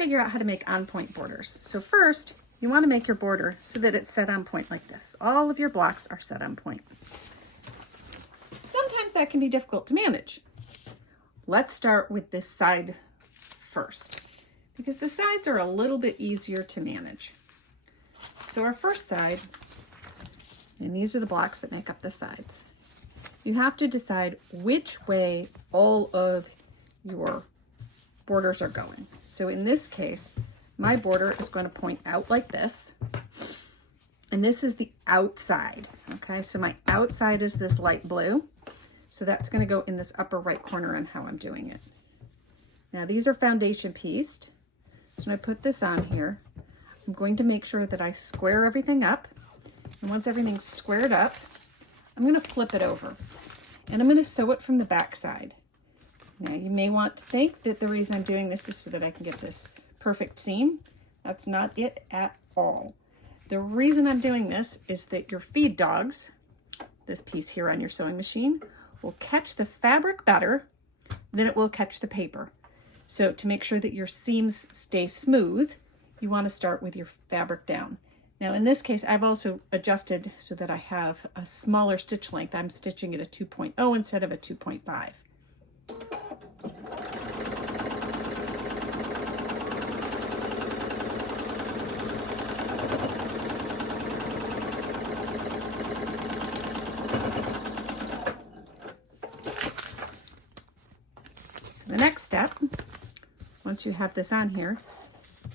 figure out how to make on-point borders. So first, you want to make your border so that it's set on point like this. All of your blocks are set on point. Sometimes that can be difficult to manage. Let's start with this side first, because the sides are a little bit easier to manage. So our first side, and these are the blocks that make up the sides. You have to decide which way all of your borders are going. So in this case, my border is going to point out like this, and this is the outside. Okay, so my outside is this light blue, so that's going to go in this upper right corner on how I'm doing it. Now these are foundation pieced, so when I put this on here, I'm going to make sure that I square everything up, and once everything's squared up, I'm going to flip it over, and I'm going to sew it from the back side. Now you may want to think that the reason I'm doing this is so that I can get this perfect seam. That's not it at all. The reason I'm doing this is that your feed dogs, this piece here on your sewing machine, will catch the fabric better than it will catch the paper. So to make sure that your seams stay smooth, you want to start with your fabric down. Now in this case, I've also adjusted so that I have a smaller stitch length. I'm stitching at a 2.0 instead of a 2.5. So the next step, once you have this on here,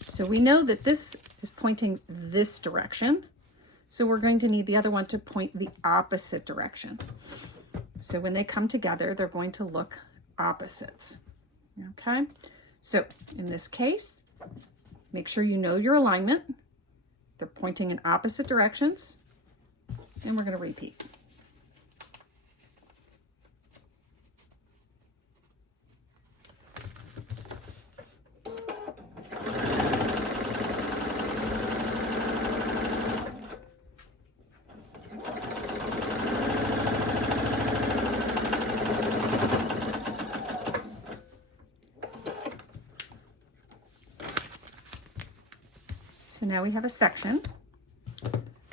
so we know that this is pointing this direction, so we're going to need the other one to point the opposite direction. So when they come together, they're going to look opposites. Okay, so in this case, make sure you know your alignment. They're pointing in opposite directions, and we're going to repeat. So now we have a section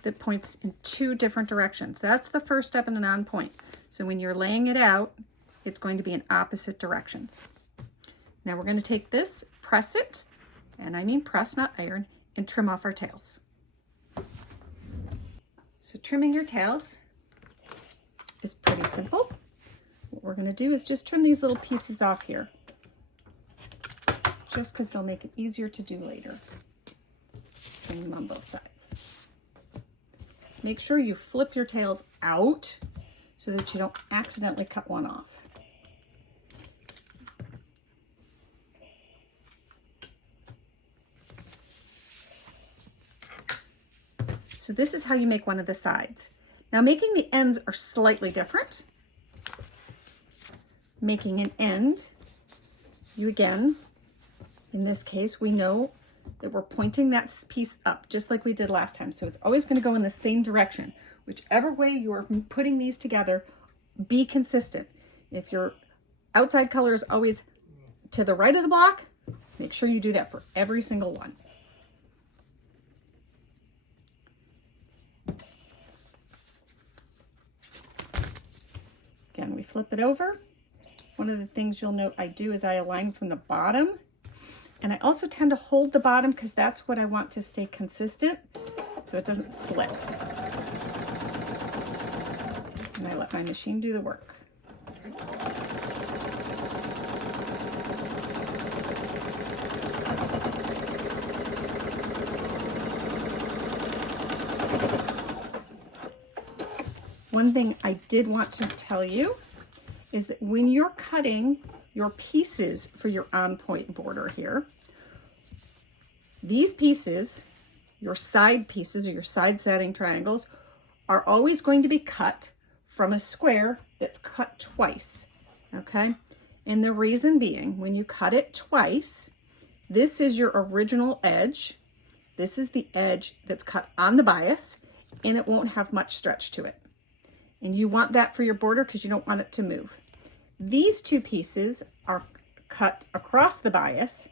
that points in two different directions. That's the first step in an on point. So when you're laying it out, it's going to be in opposite directions. Now we're going to take this, press it, and I mean press, not iron, and trim off our tails. So trimming your tails is pretty simple. What we're going to do is just trim these little pieces off here, just because it'll make it easier to do later. Trim them on both sides. Make sure you flip your tails out so that you don't accidentally cut one off. So this is how you make one of the sides. Now making the ends are slightly different. Making an end, you again, in this case, we know that we're pointing that piece up just like we did last time. So it's always going to go in the same direction. Whichever way you're putting these together, be consistent. If your outside color is always to the right of the block, make sure you do that for every single one. Again, we flip it over. One of the things you'll note I do is I align from the bottom. And I also tend to hold the bottom because that's what I want to stay consistent so it doesn't slip. And I let my machine do the work. One thing I did want to tell you is that when you're cutting your pieces for your on-point border here, these pieces, your side pieces or your side setting triangles, are always going to be cut from a square that's cut twice, okay? And the reason being, when you cut it twice, this is your original edge, this is the edge that's cut on the bias, and it won't have much stretch to it. And you want that for your border because you don't want it to move. These two pieces are cut across the bias,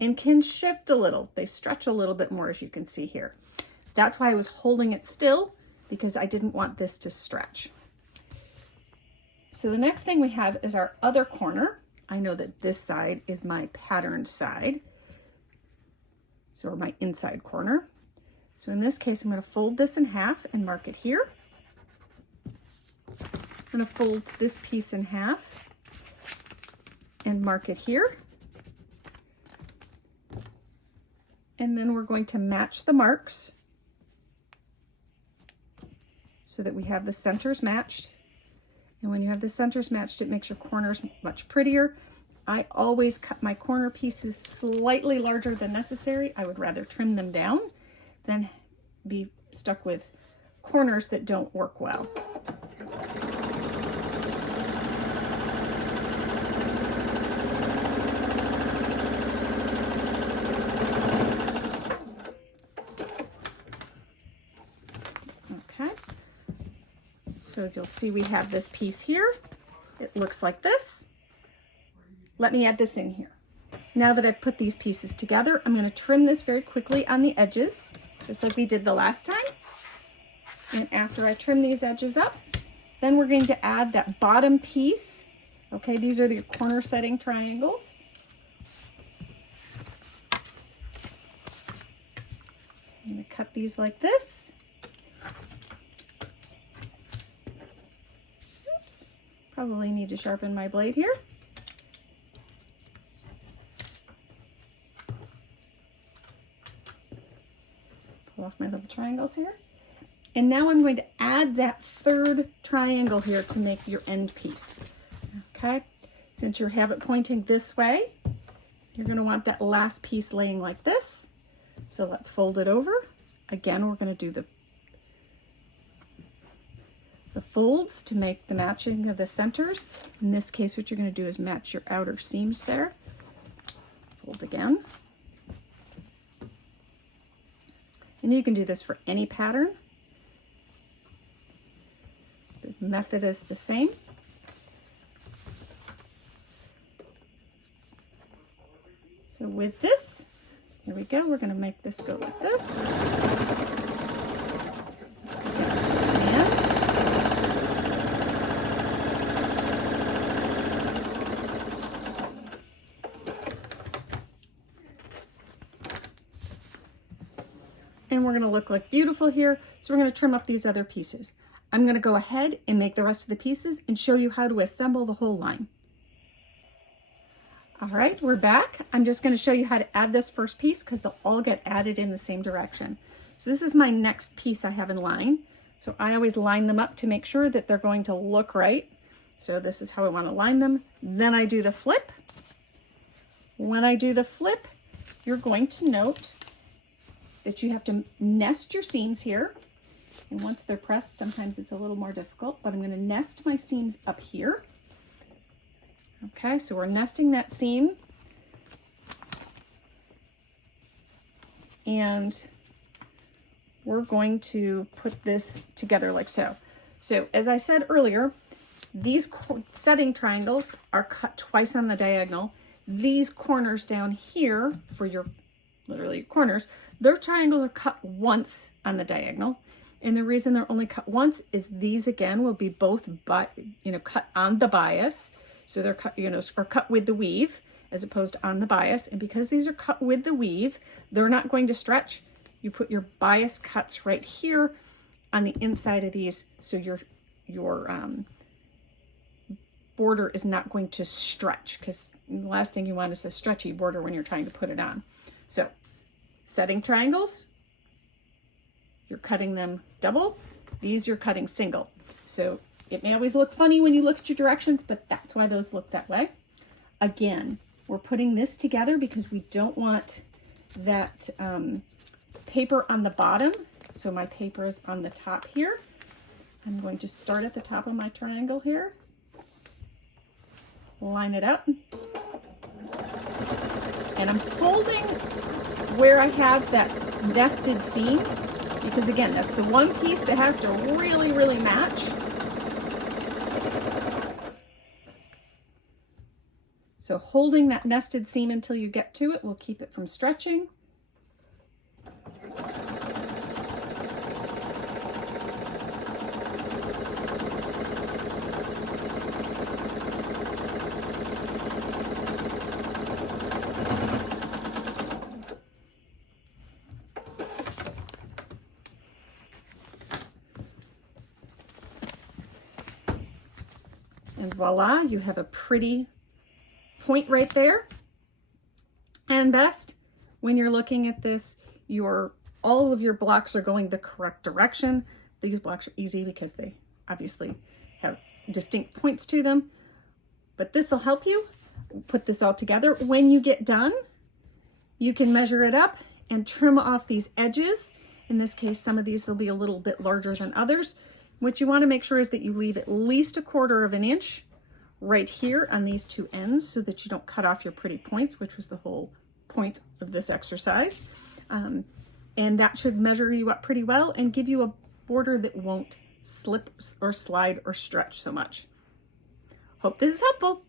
and can shift a little. They stretch a little bit more, as you can see here. That's why I was holding it still, because I didn't want this to stretch. So the next thing we have is our other corner. I know that this side is my patterned side, so my inside corner. So in this case, I'm going to fold this in half and mark it here. I'm going to fold this piece in half and mark it here. And then we're going to match the marks so that we have the centers matched. And when you have the centers matched, it makes your corners much prettier. I always cut my corner pieces slightly larger than necessary. I would rather trim them down than be stuck with corners that don't work well. So you'll see we have this piece here. It looks like this. Let me add this in here. Now that I've put these pieces together, I'm going to trim this very quickly on the edges, just like we did the last time. And after I trim these edges up, then we're going to add that bottom piece. Okay, these are the corner setting triangles. I'm going to cut these like this. Probably need to sharpen my blade here. Pull off my little triangles here. And now I'm going to add that third triangle here to make your end piece. Okay, since you have it pointing this way, you're going to want that last piece laying like this. So let's fold it over. Again, we're going to do the folds to make the matching of the centers. In this case, what you're going to do is match your outer seams there. Fold again. And you can do this for any pattern. The method is the same. So with this, here we go. We're going to make this go like this. And we're going to look like beautiful here. So we're going to trim up these other pieces. I'm going to go ahead and make the rest of the pieces and show you how to assemble the whole line. All right, we're back. I'm just going to show you how to add this first piece because they'll all get added in the same direction. So this is my next piece I have in line. So I always line them up to make sure that they're going to look right. So this is how I want to line them. Then I do the flip. When I do the flip, you're going to note that you have to nest your seams here. And once they're pressed, sometimes it's a little more difficult, but I'm going to nest my seams up here. Okay, so we're nesting that seam. And we're going to put this together like so. So as I said earlier, these setting triangles are cut twice on the diagonal. These corners down here for your literally corners, their triangles are cut once on the diagonal. And the reason they're only cut once is these again will be both cut on the bias. So they're cut, or cut with the weave as opposed to on the bias. And because these are cut with the weave, they're not going to stretch. You put your bias cuts right here on the inside of these, so your border is not going to stretch, because the last thing you want is a stretchy border when you're trying to put it on. So setting triangles, you're cutting them double. These you're cutting single. So it may always look funny when you look at your directions, but that's why those look that way. Again, we're putting this together because we don't want that paper on the bottom. So my paper is on the top here. I'm going to start at the top of my triangle here. Line it up. And I'm holding where I have that nested seam, because again, that's the one piece that has to really, really match. So holding that nested seam until you get to it will keep it from stretching. And voila, you have a pretty point right there. And best, when you're looking at this, all of your blocks are going the correct direction. These blocks are easy because they obviously have distinct points to them, but this will help you put this all together. When you get done, you can measure it up and trim off these edges. In this case, some of these will be a little bit larger than others. What you want to make sure is that you leave at least 1/4 of an inch right here on these two ends so that you don't cut off your pretty points, which was the whole point of this exercise. And that should measure you up pretty well and give you a border that won't slip or slide or stretch so much. Hope this is helpful.